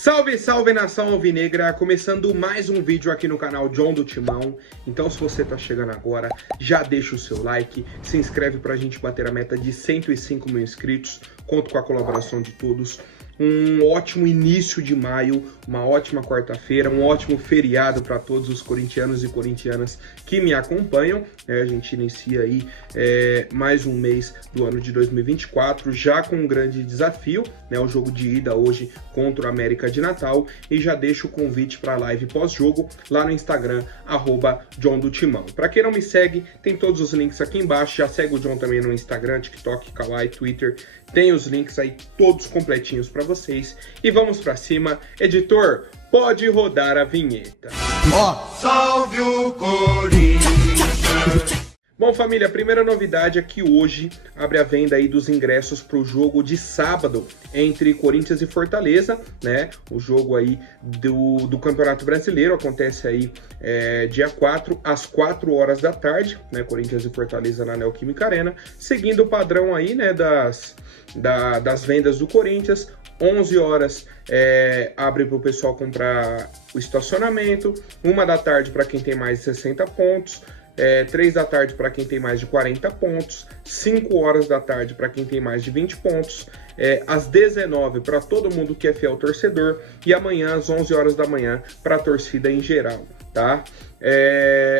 Salve, salve nação alvinegra, começando mais um vídeo aqui no canal John do Timão. Então se você tá chegando agora, já deixa o seu like, se inscreve pra gente bater a meta de 105 mil inscritos, conto com a colaboração de todos. Um ótimo início de maio, uma ótima quarta-feira, um ótimo feriado para todos os corintianos e corintianas que me acompanham. A gente inicia aí mais um mês do ano de 2024, já com um grande desafio, o jogo de ida hoje contra o América de Natal, e já deixo o convite para a live pós-jogo lá no Instagram, @John do Timão. Para quem não me segue, tem todos os links aqui embaixo, já segue o John também no Instagram, TikTok, Kawaii, Twitter, tem os links aí todos completinhos para vocês. E vamos para cima. Editor, pode rodar a vinheta. Salve o Corinthians! Bom, família, a primeira novidade é que hoje abre a venda aí dos ingressos para o jogo de sábado entre Corinthians e Fortaleza, O jogo aí do Campeonato Brasileiro acontece aí dia 4, às 4 horas da tarde, Corinthians e Fortaleza na Neoquímica Arena, seguindo o padrão aí, das vendas do Corinthians. 11 horas abre para o pessoal comprar o estacionamento, 1 da tarde para quem tem mais de 60 pontos, 3 da tarde para quem tem mais de 40 pontos, 5 horas da tarde para quem tem mais de 20 pontos, às 19 para todo mundo que é fiel torcedor, e amanhã às 11 horas da manhã para a torcida em geral, tá?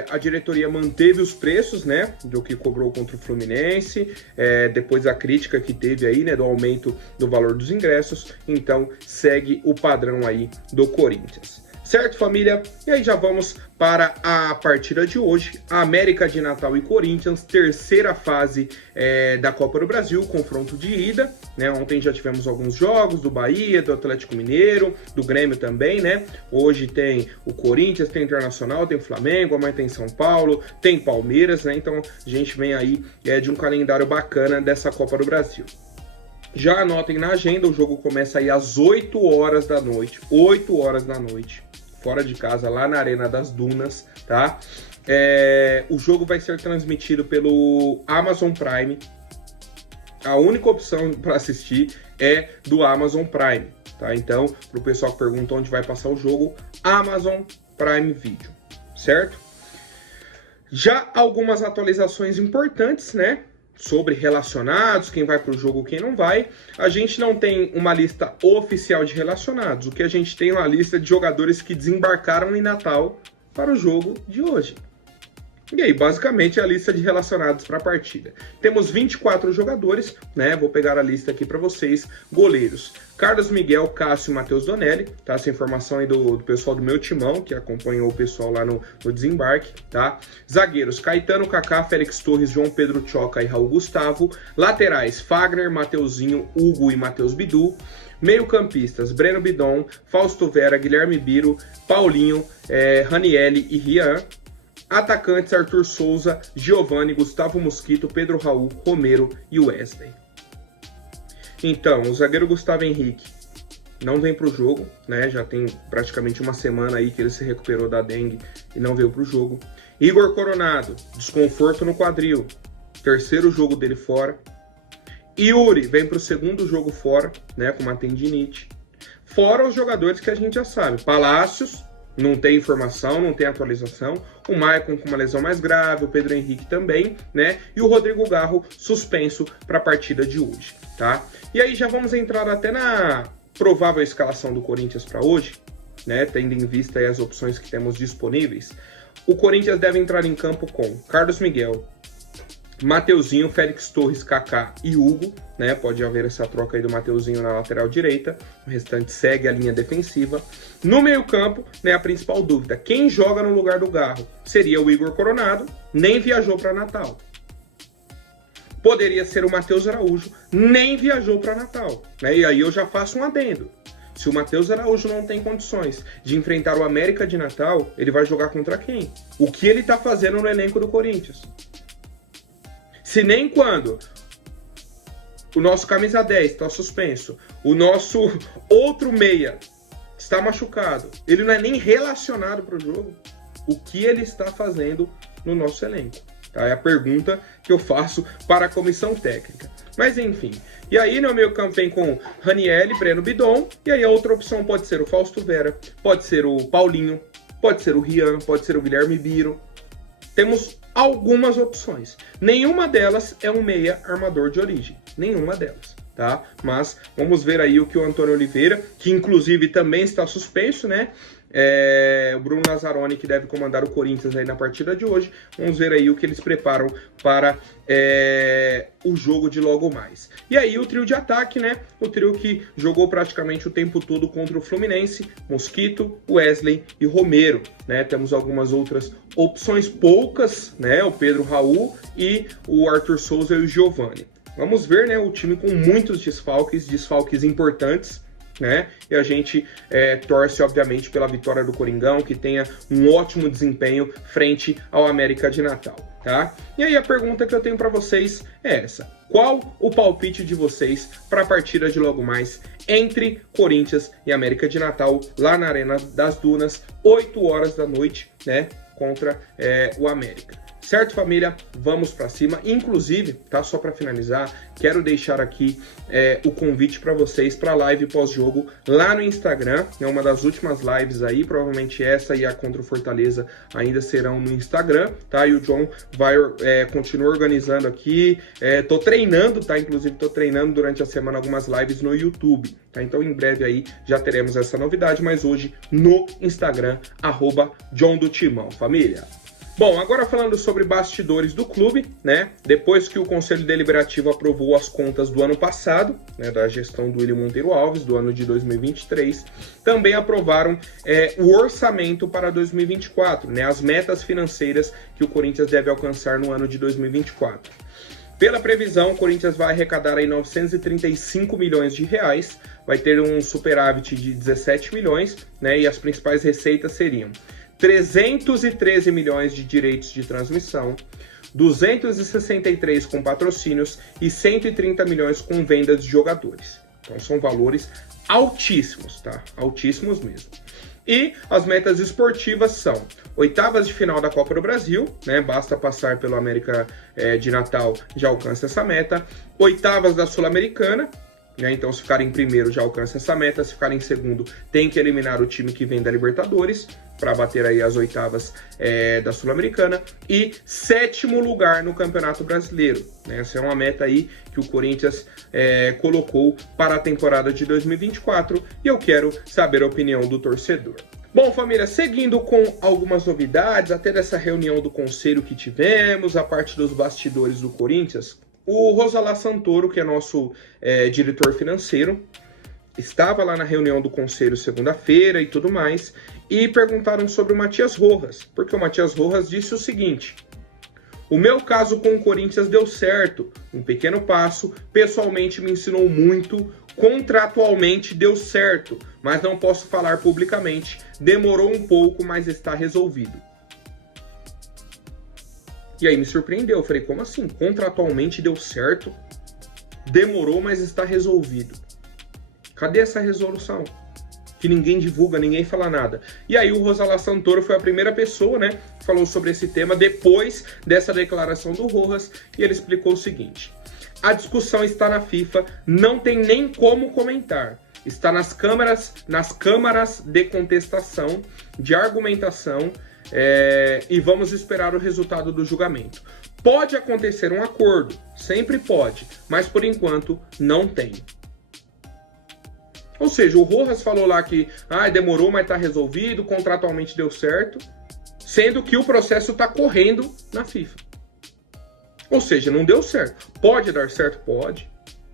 A diretoria manteve os preços, do que cobrou contra o Fluminense, depois da crítica que teve aí, do aumento do valor dos ingressos, então segue o padrão aí do Corinthians. Certo, família? E aí já vamos para a partida de hoje, América de Natal e Corinthians, terceira fase da Copa do Brasil, confronto de ida, Ontem já tivemos alguns jogos do Bahia, do Atlético Mineiro, do Grêmio também, Hoje tem o Corinthians, tem o Internacional, tem o Flamengo, amanhã tem São Paulo, tem Palmeiras, Então a gente vem aí de um calendário bacana dessa Copa do Brasil. Já anotem na agenda, o jogo começa aí às 8 horas da noite, 8 horas da noite. Fora de casa, lá na Arena das Dunas, tá? O jogo vai ser transmitido pelo Amazon Prime. A única opção para assistir é do Amazon Prime, tá? Então, para o pessoal que pergunta onde vai passar o jogo, Amazon Prime Video, certo? Já algumas atualizações importantes, sobre relacionados, quem vai para o jogo, quem não vai. A gente não tem uma lista oficial de relacionados. O que a gente tem é uma lista de jogadores que desembarcaram em Natal para o jogo de hoje. E aí, basicamente, é a lista de relacionados para a partida. Temos 24 jogadores, Vou pegar a lista aqui para vocês. Goleiros: Carlos Miguel, Cássio e Matheus Donelli, tá? Essa informação aí do pessoal do meu timão, que acompanhou o pessoal lá no desembarque, tá? Zagueiros: Caetano, Kaká, Félix Torres, João Pedro Choca e Raul Gustavo. Laterais: Fagner, Mateuzinho, Hugo e Matheus Bidu. Meio-campistas: Breno Bidon, Fausto Vera, Guilherme Biro, Paulinho, Ranielli e Rian. Atacantes: Arthur Souza, Giovani, Gustavo Mosquito, Pedro Raul, Romero e Wesley. Então, o zagueiro Gustavo Henrique não vem para o jogo, Já tem praticamente uma semana aí que ele se recuperou da dengue e não veio para o jogo. Igor Coronado, desconforto no quadril, terceiro jogo dele fora. Yuri vem para o segundo jogo fora, com uma tendinite. Fora os jogadores que a gente já sabe: Palácios, não tem informação, não tem atualização. O Maicon com uma lesão mais grave, o Pedro Henrique também, E o Rodrigo Garro suspenso para a partida de hoje, tá? E aí já vamos entrar até na provável escalação do Corinthians para hoje, Tendo em vista aí as opções que temos disponíveis. O Corinthians deve entrar em campo com Carlos Miguel, Mateuzinho, Félix Torres, Kaká e Hugo, Pode haver essa troca aí do Mateuzinho na lateral direita. O restante segue a linha defensiva. No meio-campo, a principal dúvida: quem joga no lugar do Garro? Seria o Igor Coronado, nem viajou para Natal. Poderia ser o Matheus Araújo, nem viajou para Natal. E aí eu já faço um adendo: se o Matheus Araújo não tem condições de enfrentar o América de Natal, ele vai jogar contra quem? O que ele está fazendo no elenco do Corinthians? Se nem quando o nosso camisa 10 está suspenso, o nosso outro meia está machucado, ele não é nem relacionado para o jogo, o que ele está fazendo no nosso elenco? Tá? É a pergunta que eu faço para a comissão técnica. Mas enfim. E aí no meio campo vem com Ranieri, Breno Bidon, e aí a outra opção pode ser o Fausto Vera, pode ser o Paulinho, pode ser o Rian, pode ser o Guilherme Biro. Temos algumas opções. Nenhuma delas é um meia armador de origem. Nenhuma delas, tá? Mas vamos ver aí o que o Antônio Oliveira, que inclusive também está suspenso, né? O Bruno Lazzaroni, que deve comandar o Corinthians aí na partida de hoje. Vamos ver aí o que eles preparam para o jogo de logo mais. E aí o trio de ataque, né? O trio que jogou praticamente o tempo todo contra o Fluminense: Mosquito, Wesley e Romero, né? Temos algumas outras opções, poucas, né? O Pedro Raul e o Arthur Souza e o Giovani. Vamos ver, né? O time com muitos desfalques importantes, né? E a gente torce, obviamente, pela vitória do Coringão, que tenha um ótimo desempenho frente ao América de Natal, tá? E aí a pergunta que eu tenho para vocês é essa: qual o palpite de vocês para a partida de logo mais entre Corinthians e América de Natal, lá na Arena das Dunas, 8 horas da noite, né? Contra o América. Certo, família? Vamos para cima. Inclusive, tá? Só para finalizar, quero deixar aqui o convite para vocês para a live pós-jogo lá no Instagram. É uma das últimas lives aí, provavelmente essa e a contra o Fortaleza ainda serão no Instagram, tá? E o John vai continuar organizando aqui. Tô treinando, tá? Inclusive, tô treinando durante a semana algumas lives no YouTube, tá? Então, em breve aí já teremos essa novidade, mas hoje no Instagram, @JohnDoTimão, família. Bom, agora falando sobre bastidores do clube, né? Depois que o Conselho Deliberativo aprovou as contas do ano passado, né, da gestão do William Monteiro Alves, do ano de 2023, também aprovaram o orçamento para 2024, né? As metas financeiras que o Corinthians deve alcançar no ano de 2024. Pela previsão, o Corinthians vai arrecadar aí 935 milhões de reais, vai ter um superávit de 17 milhões, né? E as principais receitas seriam 313 milhões de direitos de transmissão, 263 com patrocínios e 130 milhões com vendas de jogadores. Então são valores altíssimos, tá? Altíssimos mesmo. E as metas esportivas são oitavas de final da Copa do Brasil, né? Basta passar pelo América de Natal, já alcança essa meta. Oitavas da Sul-Americana, né? Então, se ficar em primeiro, já alcança essa meta. Se ficar em segundo, tem que eliminar o time que vem da Libertadores para bater aí as oitavas da Sul-Americana. E sétimo lugar no Campeonato Brasileiro, né? Essa é uma meta aí que o Corinthians colocou para a temporada de 2024 e eu quero saber a opinião do torcedor. Bom, família, seguindo com algumas novidades, até dessa reunião do conselho que tivemos, a parte dos bastidores do Corinthians, o Rosalá Santoro, que é nosso diretor financeiro, estava lá na reunião do conselho segunda-feira e tudo mais, e perguntaram sobre o Matias Rojas, porque o Matias Rojas disse o seguinte: o meu caso com o Corinthians deu certo, um pequeno passo, pessoalmente me ensinou muito, contratualmente deu certo, mas não posso falar publicamente, demorou um pouco, mas está resolvido. E aí me surpreendeu, eu falei, como assim? Contratualmente deu certo, demorou, mas está resolvido. Cadê essa resolução? Que ninguém divulga, ninguém fala nada. E aí o Rosalá Santoro foi a primeira pessoa, né, que falou sobre esse tema depois dessa declaração do Rojas, e ele explicou o seguinte: a discussão está na FIFA, não tem nem como comentar. Está nas câmaras de contestação, de argumentação, e vamos esperar o resultado do julgamento. Pode acontecer um acordo, sempre pode, mas por enquanto não tem. Ou seja, o Rojas falou lá que demorou, mas está resolvido, contratualmente deu certo, sendo que o processo está correndo na FIFA. Ou seja, não deu certo. Pode dar certo? Pode.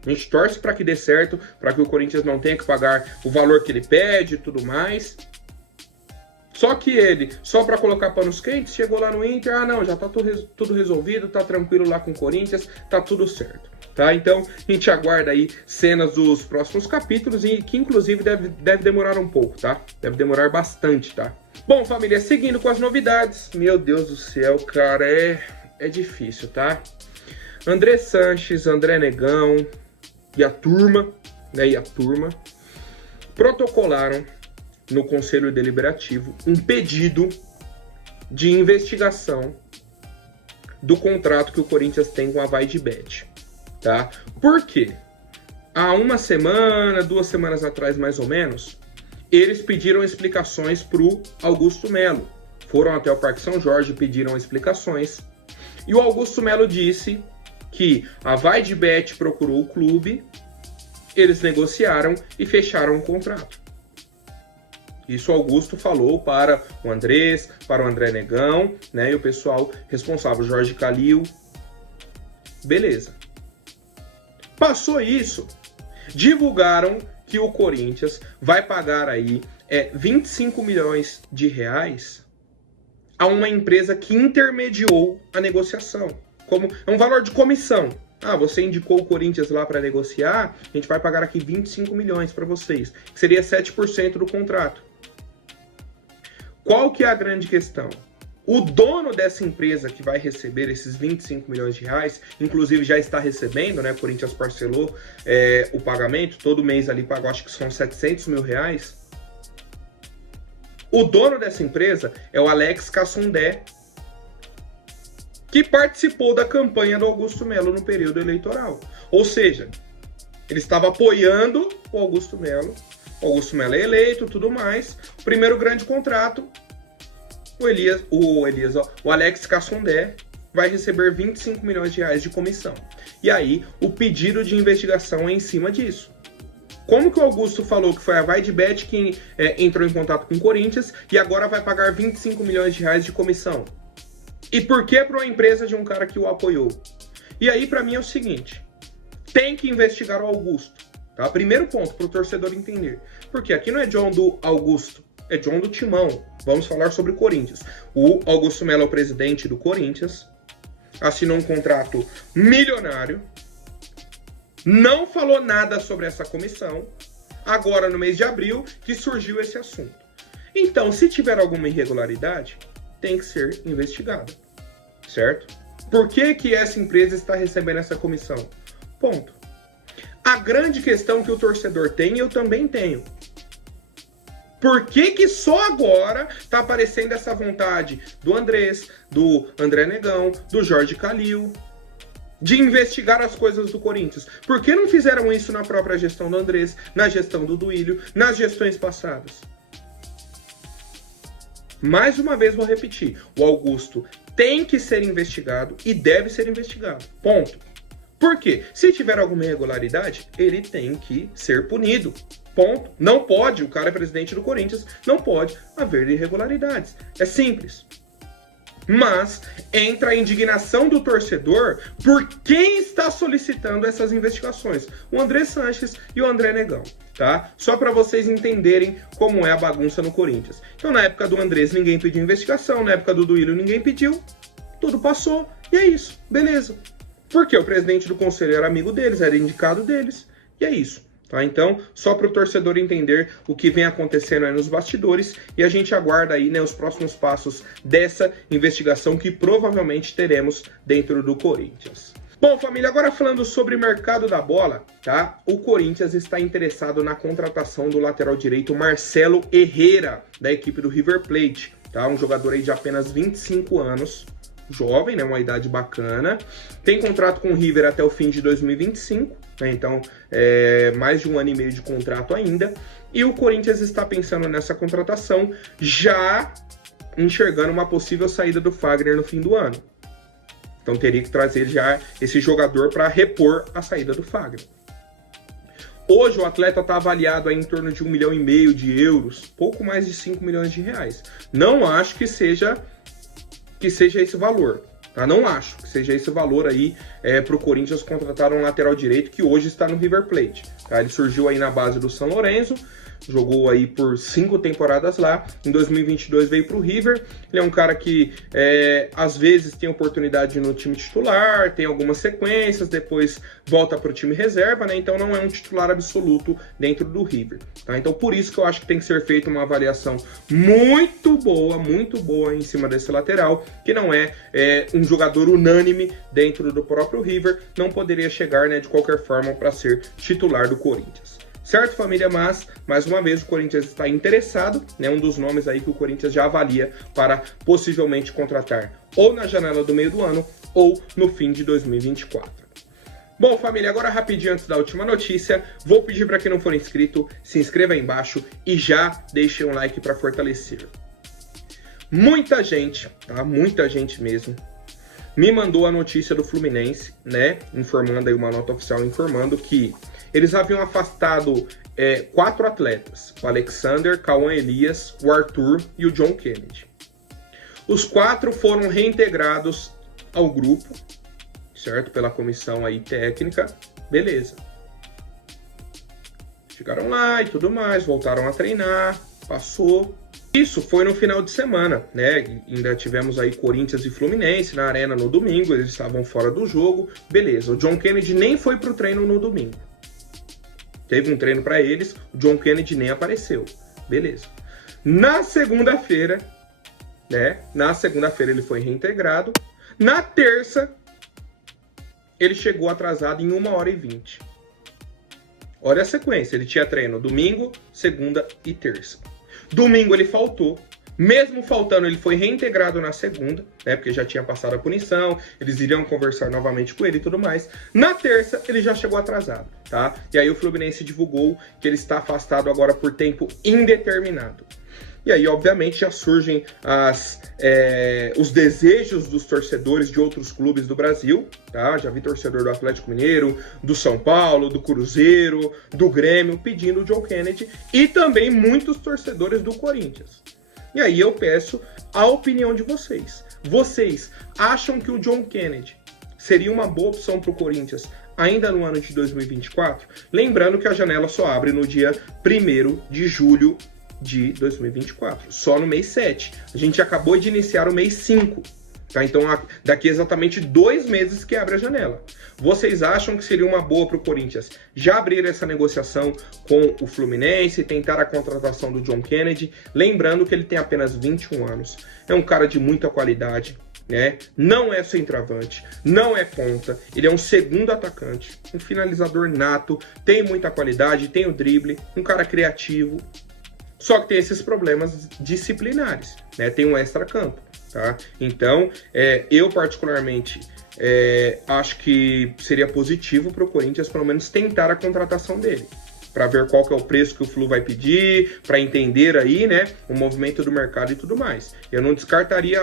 A gente torce para que dê certo, para que o Corinthians não tenha que pagar o valor que ele pede e tudo mais. Só que ele, só para colocar panos quentes, chegou lá no Inter, não, já está tudo resolvido, tá tranquilo lá com o Corinthians, tá tudo certo. Tá? Então, a gente aguarda aí cenas dos próximos capítulos e que, inclusive, deve demorar um pouco, tá? Deve demorar bastante, tá? Bom, família, seguindo com as novidades, meu Deus do céu, cara, é difícil, tá? André Sanches, André Negão e a turma, protocolaram no Conselho Deliberativo um pedido de investigação do contrato que o Corinthians tem com a Vaidbet. tá? Por quê? Há uma semana, 2 semanas atrás, mais ou menos, eles pediram explicações pro Augusto Melo. Foram até o Parque São Jorge, pediram explicações. E o Augusto Melo disse que a Vaidbet procurou o clube, eles negociaram e fecharam o contrato. Isso o Augusto falou para o Andrés, para o André Negão, né, e o pessoal responsável, Jorge Calil. Beleza. Passou isso, divulgaram que o Corinthians vai pagar aí 25 milhões de reais a uma empresa que intermediou a negociação. Como é um valor de comissão. Ah, você indicou o Corinthians lá para negociar, a gente vai pagar aqui 25 milhões para vocês, que seria 7% do contrato. Qual que é a grande questão? O dono dessa empresa que vai receber esses 25 milhões de reais, inclusive já está recebendo, né? O Corinthians parcelou o pagamento, todo mês ali pagou, acho que são 700 mil reais. O dono dessa empresa é o Alex Cassundé, que participou da campanha do Augusto Melo no período eleitoral. Ou seja, ele estava apoiando o Augusto Melo. O Augusto Melo é eleito, tudo mais. O primeiro grande contrato, o Alex Cassundé vai receber 25 milhões de reais de comissão. E aí, o pedido de investigação é em cima disso. Como que o Augusto falou que foi a Vaidbet que entrou em contato com o Corinthians e agora vai pagar 25 milhões de reais de comissão? E por que para uma empresa de um cara que o apoiou? E aí, para mim, é o seguinte. Tem que investigar o Augusto. Tá? Primeiro ponto, para o torcedor entender. Porque aqui não é John do Augusto, é John do Timão. Vamos falar sobre o Corinthians. O Augusto Melo é o presidente do Corinthians. Assinou um contrato milionário. Não falou nada sobre essa comissão. Agora, no mês de abril, que surgiu esse assunto. Então, se tiver alguma irregularidade, tem que ser investigada. Certo? Por que essa empresa está recebendo essa comissão? Ponto. A grande questão que o torcedor tem, eu também tenho. Por que só agora está aparecendo essa vontade do Andrés, do André Negão, do Jorge Calil, de investigar as coisas do Corinthians? Por que não fizeram isso na própria gestão do Andrés, na gestão do Duílio, nas gestões passadas? Mais uma vez vou repetir, o Augusto tem que ser investigado e deve ser investigado. Ponto. Por quê? Se tiver alguma irregularidade, ele tem que ser punido. Ponto. Não pode, o cara é presidente do Corinthians, não pode haver irregularidades. É simples. Mas entra a indignação do torcedor por quem está solicitando essas investigações. O André Sanches e o André Negão, tá? Só para vocês entenderem como é a bagunça no Corinthians. Então, na época do Andrés, ninguém pediu investigação. Na época do Duílio, ninguém pediu. Tudo passou. E é isso. Beleza. Porque o presidente do conselho era amigo deles, era indicado deles. E é isso. Tá? Então, só para o torcedor entender o que vem acontecendo aí nos bastidores, e a gente aguarda aí, né, os próximos passos dessa investigação que provavelmente teremos dentro do Corinthians. Bom, família, agora falando sobre o mercado da bola, tá? O Corinthians está interessado na contratação do lateral direito Marcelo Herrera, da equipe do River Plate, tá? Um jogador aí de apenas 25 anos, jovem, né? Uma idade bacana. Tem contrato com o River até o fim de 2025, né? Então, mais de 1 ano e meio de contrato ainda. E o Corinthians está pensando nessa contratação, já enxergando uma possível saída do Fagner no fim do ano. Então, teria que trazer já esse jogador para repor a saída do Fagner. Hoje, o atleta está avaliado aí em torno de 1,5 milhão de euros, pouco mais de 5 milhões de reais. Não acho que seja esse valor, tá? Não acho que seja esse valor aí para o Corinthians contratar um lateral direito que hoje está no River Plate, tá? Ele surgiu aí na base do São Lourenço, jogou aí por 5 temporadas lá, em 2022 veio para o River. Ele é um cara que às vezes tem oportunidade no time titular, tem algumas sequências, depois volta para o time reserva, né? Então não é um titular absoluto dentro do River, tá? Então por isso que eu acho que tem que ser feita uma avaliação muito boa em cima desse lateral, que não é um jogador unânime dentro do próprio River, não poderia chegar, né, de qualquer forma para ser titular do Corinthians. Certo, família? Mas, mais uma vez, o Corinthians está interessado, né? Um dos nomes aí que o Corinthians já avalia para possivelmente contratar ou na janela do meio do ano ou no fim de 2024. Bom, família, agora rapidinho antes da última notícia, vou pedir para quem não for inscrito, se inscreva aí embaixo e já deixe um like para fortalecer. Muita gente, tá? Muita gente mesmo, me mandou a notícia do Fluminense, né? Informando aí uma nota oficial informando que eles haviam afastado 4 atletas, o Alexander, Cauã Elias, o Arthur e o John Kennedy. Os 4 foram reintegrados ao grupo, certo? Pela comissão aí técnica, beleza. Chegaram lá e tudo mais, voltaram a treinar, passou. Isso foi no final de semana, né? Ainda tivemos aí Corinthians e Fluminense na arena no domingo, eles estavam fora do jogo, beleza. O John Kennedy nem foi pro treino no domingo. Teve um treino para eles, o John Kennedy nem apareceu, beleza. Na segunda-feira, né? Na segunda-feira ele foi reintegrado. Na terça, ele chegou atrasado em 1h20. Olha a sequência, ele tinha treino domingo, segunda e terça. Domingo ele faltou, mesmo faltando ele foi reintegrado na segunda, né, porque já tinha passado a punição, eles iriam conversar novamente com ele e tudo mais. Na terça ele já chegou atrasado, tá? E aí o Fluminense divulgou que ele está afastado agora por tempo indeterminado. E aí, obviamente, já surgem os desejos dos torcedores de outros clubes do Brasil, tá? Já vi torcedor do Atlético Mineiro, do São Paulo, do Cruzeiro, do Grêmio, pedindo o John Kennedy, e também muitos torcedores do Corinthians. E aí eu peço a opinião de vocês. Vocês acham que o John Kennedy seria uma boa opção para o Corinthians ainda no ano de 2024? Lembrando que a janela só abre no dia 1º de julho de 2024, só no mês 7. A gente acabou de iniciar o mês 5, tá? Então daqui exatamente 2 meses que abre a janela. Vocês acham que seria uma boa para o Corinthians já abrir essa negociação com o Fluminense e tentar a contratação do John Kennedy? Lembrando que ele tem apenas 21 anos, é um cara de muita qualidade, né? Não é centroavante, não é ponta, ele é um segundo atacante, um finalizador nato, tem muita qualidade, tem o drible, um cara criativo. Só que tem esses problemas disciplinares, né? Tem um extra-campo, tá? Então, eu particularmente acho que seria positivo para o Corinthians pelo menos tentar a contratação dele, para ver qual que é o preço que o Flu vai pedir, para entender aí, né, o movimento do mercado e tudo mais. Eu não descartaria,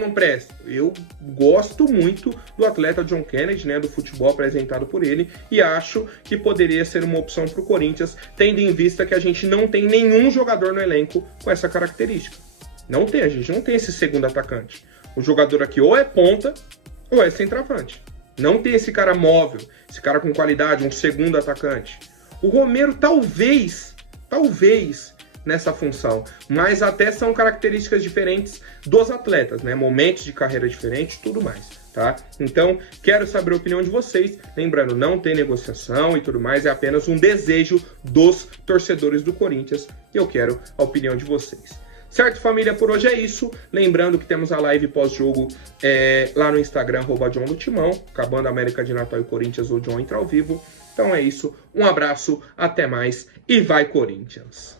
não presta. Eu gosto muito do atleta John Kennedy, né, do futebol apresentado por ele, e acho que poderia ser uma opção para o Corinthians, tendo em vista que a gente não tem nenhum jogador no elenco com essa característica. Não tem, a gente não tem esse segundo atacante. O jogador aqui ou é ponta ou é centroavante. Não tem esse cara móvel, esse cara com qualidade, um segundo atacante. O Romero talvez nessa função, mas até são características diferentes dos atletas, né? Momentos de carreira diferentes, tudo mais, tá? Então, quero saber a opinião de vocês. Lembrando, não tem negociação e tudo mais, é apenas um desejo dos torcedores do Corinthians e eu quero a opinião de vocês. Certo, família? Por hoje é isso. Lembrando que temos a live pós-jogo lá no Instagram, @John do Timão, acabando a América de Natal e Corinthians, o John entra ao vivo. Então é isso, um abraço, até mais e vai Corinthians!